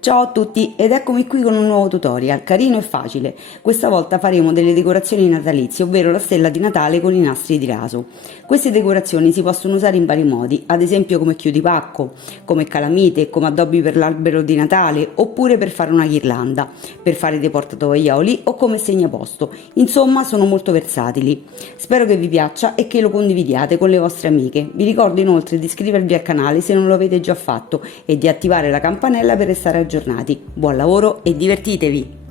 Ciao a tutti ed eccomi qui con un nuovo tutorial, carino e facile. Questa volta faremo delle decorazioni natalizie, ovvero la stella di Natale con i nastri di raso. Queste decorazioni si possono usare in vari modi, ad esempio come chiudipacco, come calamite, come addobbi per l'albero di Natale, oppure per fare una ghirlanda, per fare dei portatovaglioli o come segnaposto. Insomma, sono molto versatili. Spero che vi piaccia e che lo condividiate con le vostre amiche. Vi ricordo inoltre di iscrivervi al canale se non lo avete già fatto e di attivare la campanella per restare aggiornati. Buon lavoro e divertitevi!